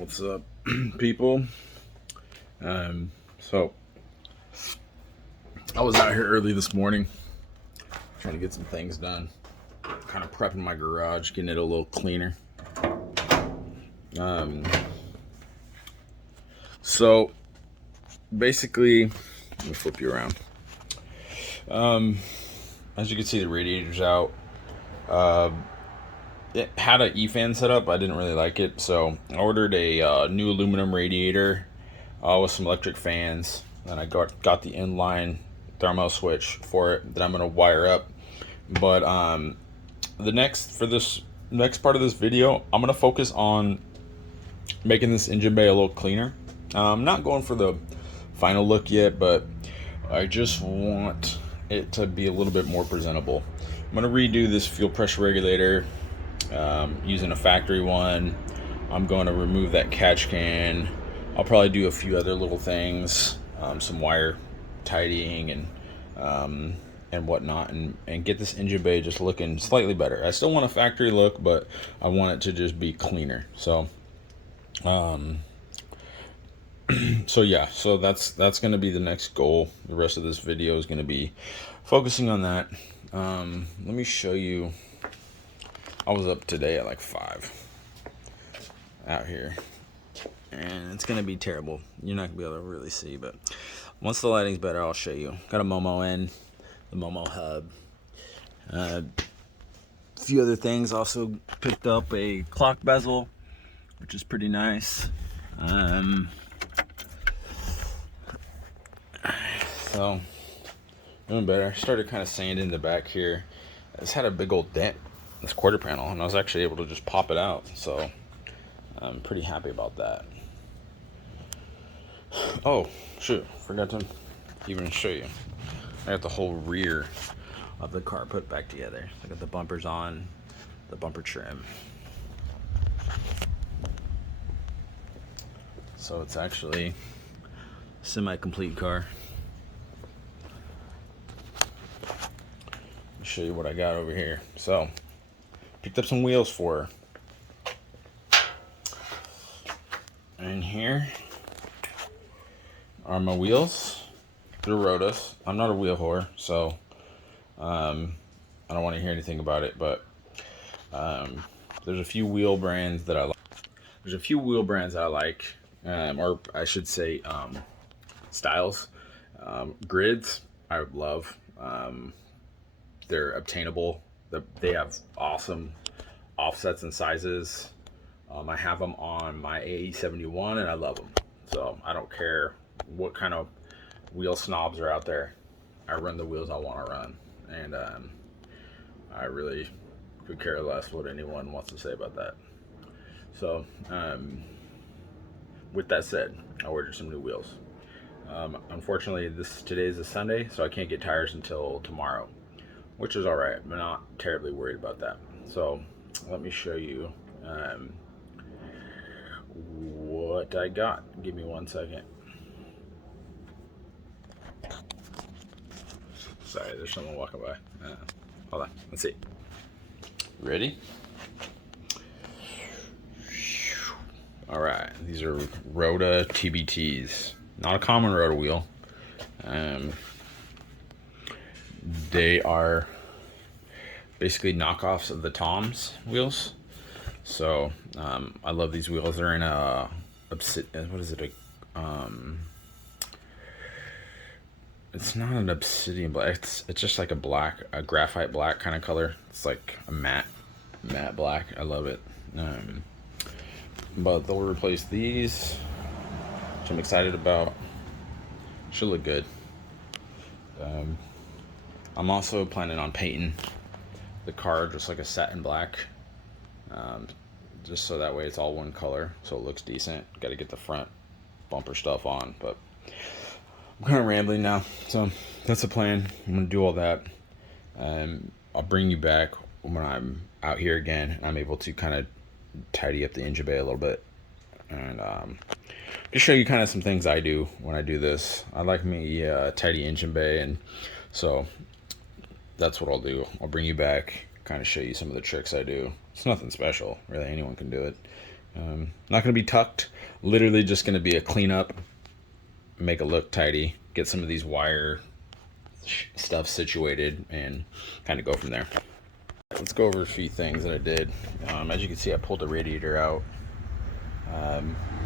What's up, people? So I was out here early this morning trying to get some things done, kind of prepping my garage, getting it a little cleaner. So basically, let me flip you around. As you can see, the radiator's out. It had an E-fan set up. I didn't really like it, so I ordered a new aluminum radiator with some electric fans. And I got the inline thermo switch for it that I'm gonna wire up. But this next part of this video, I'm gonna focus on making this engine bay a little cleaner. I'm not going for the final look yet, but I just want it to be a little bit more presentable. I'm gonna redo this fuel pressure regulator using a factory one. I'm going to remove that catch can. I'll probably do a few other little things, some wire tidying and whatnot, and get this engine bay just looking slightly better. I still want a factory look, but I want it to just be cleaner. So so that's going to be the next goal. The rest of this video is going to be focusing on that. Let me show you. I was up today at like 5 out here, and it's gonna be terrible. You're not gonna be able to really see, but once the lighting's better, I'll show you. Got a Momo in, the Momo hub. A few other things. Also picked up a clock bezel, which is pretty nice. So doing better. Started kind of sanding the back here. I just had a big old dent in this quarter panel, and I was actually able to just pop it out. So I'm pretty happy about that. Oh, shoot. Forgot to even show you. I got the whole rear of the car put back together. I got the bumpers on, the bumper trim. So it's actually a semi-complete car. Let me show you what I got over here. So, picked up some wheels for her. And here are my wheels. They're Rotas. I'm not a wheel whore, so I don't want to hear anything about it, but there's a few wheel brands that I like. There's a few wheel brands I like, or I should say styles. Grids, I love. They're obtainable. They have awesome offsets and sizes. I have them on my Ae71, and I love them. So I don't care what kind of wheel snobs are out there. I run the wheels I want to run, and I really could care less what anyone wants to say about that. So with that said, I ordered some new wheels. Unfortunately, today is a Sunday, so I can't get tires until tomorrow, which is all right. I'm not terribly worried about that. So let me show you what I got. Give me 1 second. Sorry, there's someone walking by. Hold on. Let's see. Ready? All right. These are Rota TBTs. Not a common Rota wheel. They are basically knockoffs of the Tom's wheels. So I love these wheels. They're in a what is it? It's not an obsidian black. It's just like a graphite black kind of color. It's like a matte black. I love it. But they'll replace these, which I'm excited about. Should look good. I'm also planning on painting the car just like a satin black, just so that way it's all one color, so it looks decent. Got to get the front bumper stuff on, but I'm kind of rambling now. So that's the plan. I'm gonna do all that. I'll bring you back when I'm out here again and I'm able to kind of tidy up the engine bay a little bit, and just show you kind of some things I do when I do this. I like me tidy engine bay, and so that's what I'll do. I'll bring you back, kind of show you some of the tricks I do. It's nothing special, really. Anyone can do it. Not going to be tucked. Literally just going to be a cleanup, make it look tidy, get some of these wire stuff situated, and kind of go from there. Let's go over a few things that I did. As you can see, I pulled the radiator out.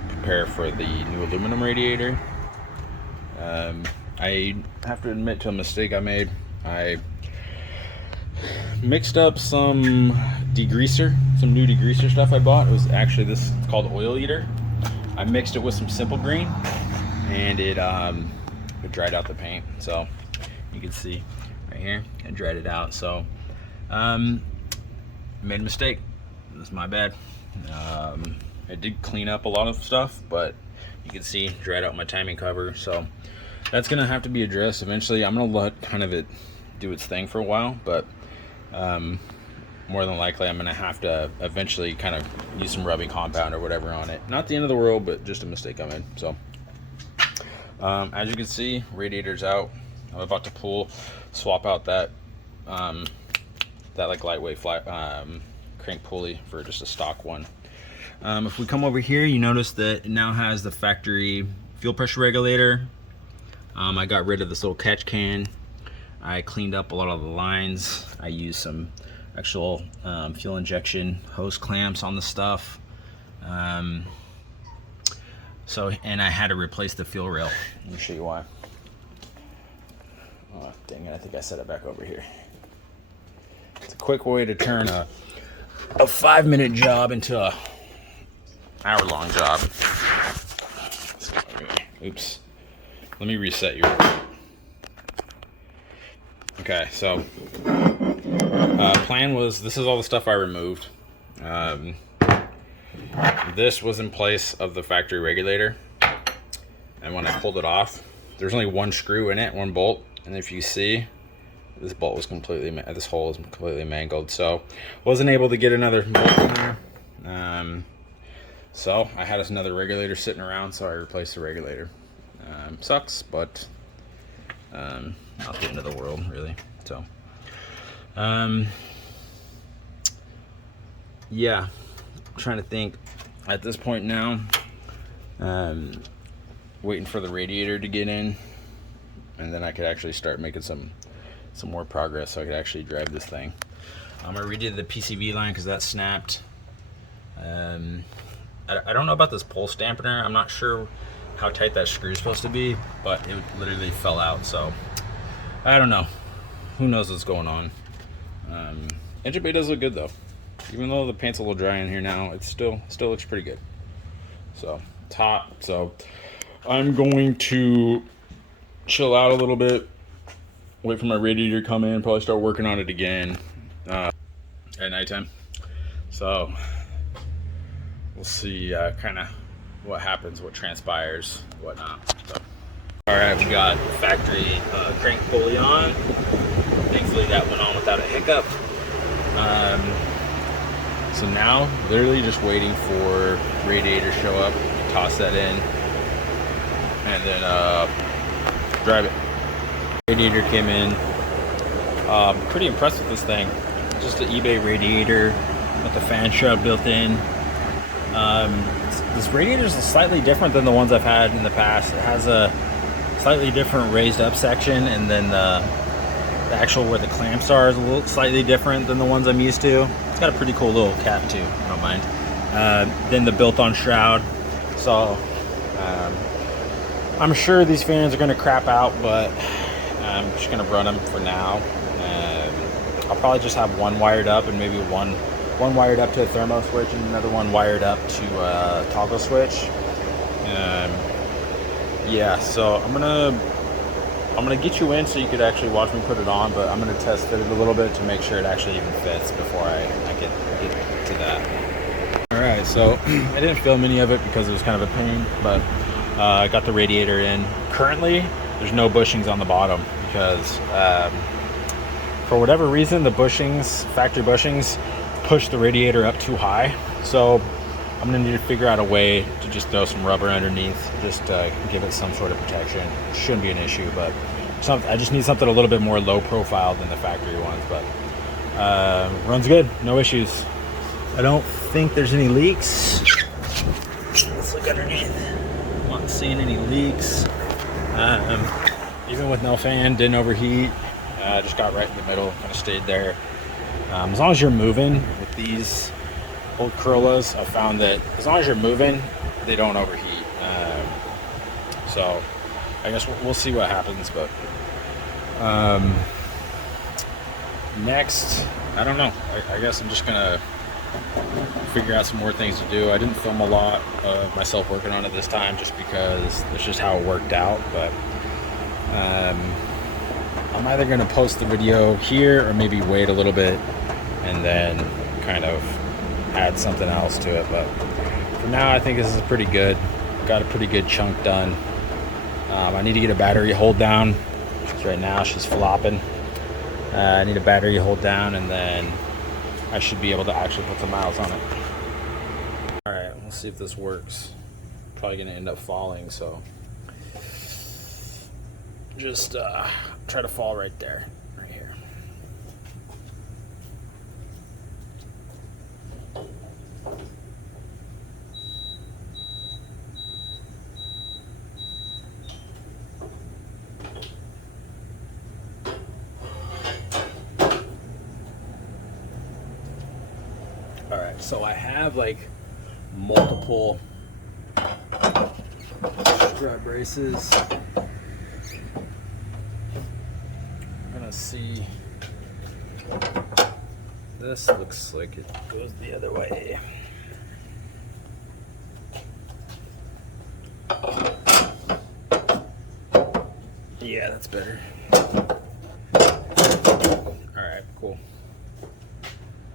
Prepare for the new aluminum radiator. I have to admit to a mistake I made. I mixed up some degreaser, some new degreaser stuff I bought. It was actually this called Oil Eater. I mixed it with some Simple Green, and it dried out the paint. So you can see right here, I dried it out. So I made a mistake. It was my bad. I did clean up a lot of stuff, but you can see dried out my timing cover. So that's gonna have to be addressed eventually. I'm gonna let kind of it do its thing for a while, but more than likely I'm gonna have to eventually kind of use some rubbing compound or whatever on it. Not the end of the world, but just a mistake I made. So as you can see, radiator's out. I'm about to swap out that like lightweight flat crank pulley for just a stock one. If we come over here, you notice that it now has the factory fuel pressure regulator. I got rid of this little catch can. I cleaned up a lot of the lines. I used some actual fuel injection hose clamps on the stuff. And I had to replace the fuel rail. Let me show you why. Oh, dang it, I think I set it back over here. It's a quick way to turn a 5-minute job into a hour-long job. Oops. Let me reset your. Okay, so plan was, this is all the stuff I removed. This was in place of the factory regulator, and when I pulled it off, there's only one screw in it, one bolt, and if you see, this bolt was this hole is completely mangled, so wasn't able to get another bolt in there. So I had another regulator sitting around, so I replaced the regulator. Sucks, but not the end of the world, really. So yeah, I'm trying to think at this point now. Waiting for the radiator to get in, and then I could actually start making some more progress, so I could actually drive this thing. I redid the PCV line because that snapped. I don't know about this pulse dampener. I'm not sure how tight that screw is supposed to be, but it literally fell out, so I don't know. Who knows what's going on. Engine bay does look good though. Even though the paint's a little dry in here now, it still looks pretty good. So it's hot, so I'm going to chill out a little bit, wait for my radiator to come in, probably start working on it again at nighttime. So we'll see kind of what happens, what transpires, whatnot. So, all right, we got factory crank pulley on. Thankfully that went on without a hiccup. So now literally just waiting for radiator to show up, toss that in, and then drive it. Radiator came in. Pretty impressed with this thing. Just an eBay radiator with the fan shroud built in. This radiator is slightly different than the ones I've had in the past. It has a slightly different raised up section, and then the actual where the clamps are is a little slightly different than the ones I'm used to. It's got a pretty cool little cap too, I don't mind. Then the built-on shroud. So I'm sure these fans are going to crap out, but I'm just going to run them for now. I'll probably just have one wired up, and maybe one wired up to a thermo switch, and another one wired up to a toggle switch. Yeah, so I'm gonna get you in so you could actually watch me put it on, but I'm gonna test fit it a little bit to make sure it actually even fits before I get to that. All right, so I didn't film any of it because it was kind of a pain, but I got the radiator in. Currently, there's no bushings on the bottom because for whatever reason, the bushings, factory bushings, push the radiator up too high. So I'm gonna need to figure out a way to just throw some rubber underneath, just give it some sort of protection. Shouldn't be an issue, but I just need something a little bit more low profile than the factory ones, but runs good, no issues. I don't think there's any leaks. look underneath. I'm not seeing any leaks. Even with no fan, didn't overheat. Just got right in the middle, kind of stayed there. As long as you're moving with these old Corollas, I found that as long as you're moving, they don't overheat. So I guess we'll see what happens, but next, I don't know. I guess I'm just gonna figure out some more things to do. I didn't film a lot of myself working on it this time just because that's just how it worked out, but I'm either gonna post the video here or maybe wait a little bit and then kind of add something else to it. But for now, I think this is pretty good. Got a pretty good chunk done. I need to get a battery hold down. Right now she's flopping. I need a battery hold down, and then I should be able to actually put some miles on it. Alright, let's see if this works. Probably gonna end up falling, so just try to fall right there, right here. Alright, so I have like multiple strut braces. I'm gonna see. This looks like it goes the other way. Yeah, that's better. Alright, cool.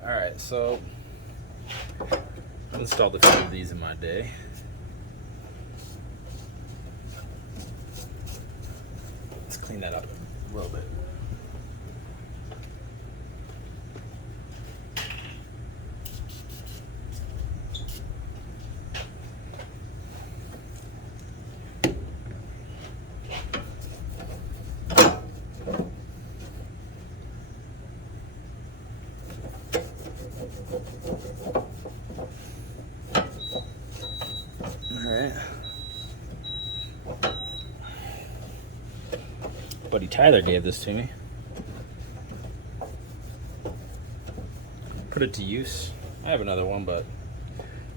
Alright, so I installed a few of these in my day. Let's clean that up a little bit. Alright. Buddy Tyler gave this to me. Put it to use. I have another one, but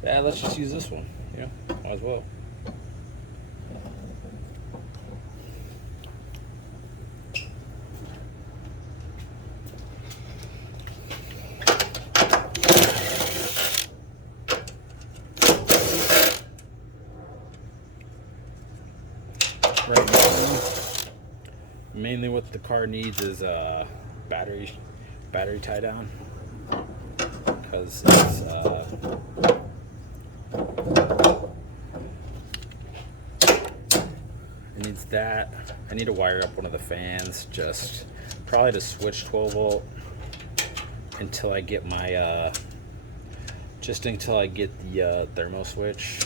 yeah, let's just use this one. You know, might as well. Right now, mainly what the car needs is a battery tie down, because it's it needs that. I need to wire up one of the fans, just probably to switch 12 volt until I get my just until I get the thermo switch.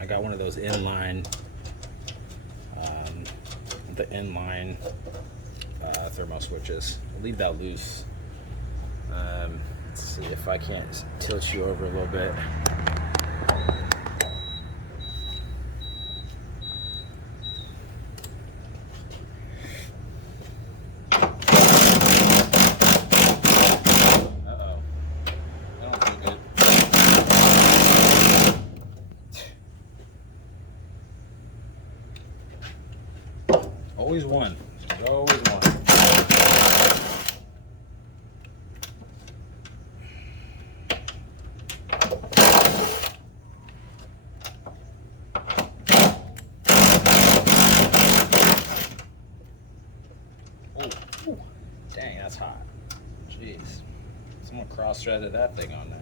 I got one of those inline thermo switches. I'll leave that loose. Let's see if I can't tilt you over a little bit. Uh-oh. I don't feel good. Always one. There's always one. Oh, ooh, dang, that's hot. Jeez. Someone cross-threaded that thing on there.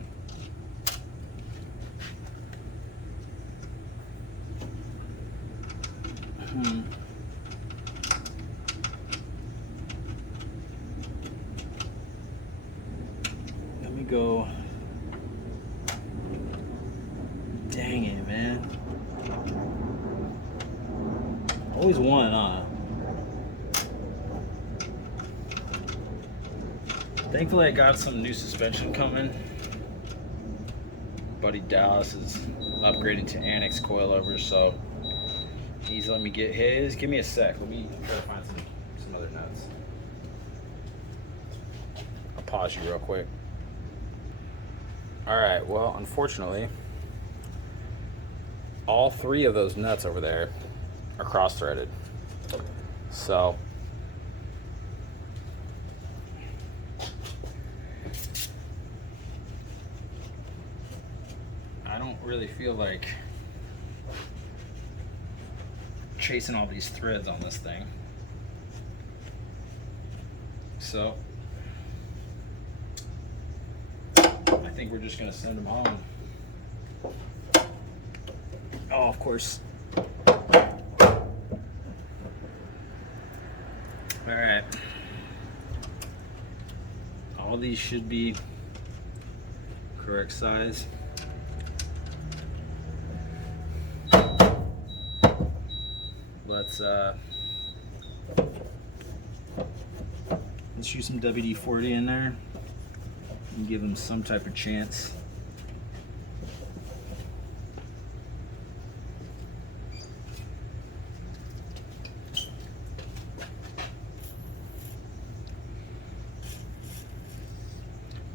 Let me go. Dang it, man. Always one, huh? Thankfully, I got some new suspension coming. Buddy Dallas is upgraded to Ae86 coilovers, so he's let me get his. Give me a sec. Let me try to find some other nuts. I'll pause you real quick. All right. Well, unfortunately, all 3 of those nuts over there are cross-threaded. So I don't really feel like chasing all these threads on this thing. So I think we're just gonna send them home. Oh, of course. All right. All these should be correct size. Let's shoot some WD-40 in there and give them some type of chance.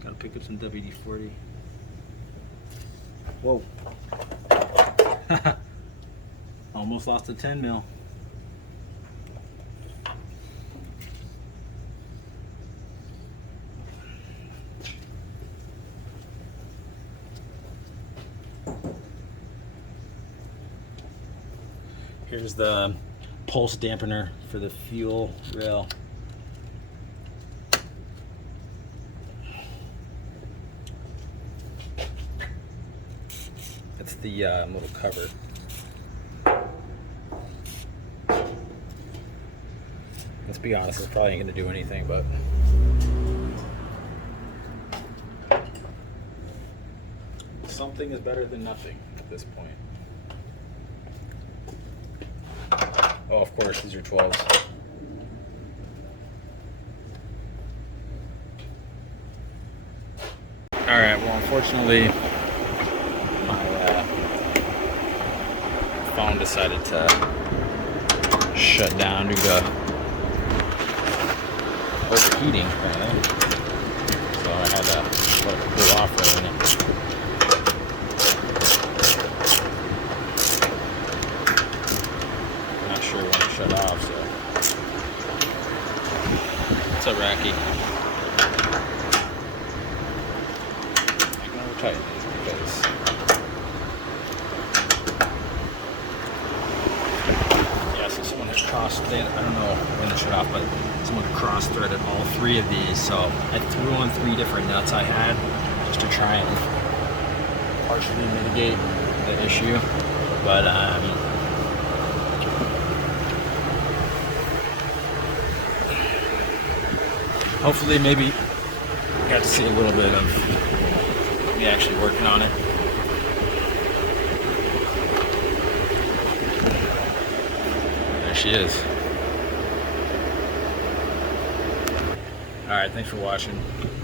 Gotta pick up some WD-40. Whoa. Almost lost a 10 mil. Here's the pulse dampener for the fuel rail. It's the little cover. Let's be honest, it's probably ain't gonna do anything, but something is better than nothing at this point. Oh, of course, these are 12s. Alright, well, unfortunately, my phone decided to shut down due to overheating, apparently. So I had to let it cool off for a minute. Not sure when it shut off, so it's a racky. I can never tighten these because yeah, so someone had I don't know when it shut off, but someone cross-threaded all 3 of these, so I threw on 3 different nuts I had just to try and partially mitigate the issue, but hopefully maybe you got to see a little bit of me actually working on it. There she is. Alright, thanks for watching.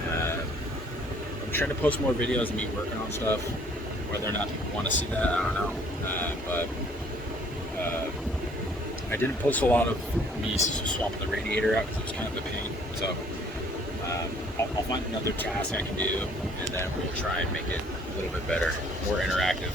I'm trying to post more videos of me working on stuff. Whether or not people want to see that, I don't know. But I didn't post a lot of me swapping the radiator out because it was kind of a pain. So I'll find another task I can do, and then we'll try and make it a little bit better, more interactive.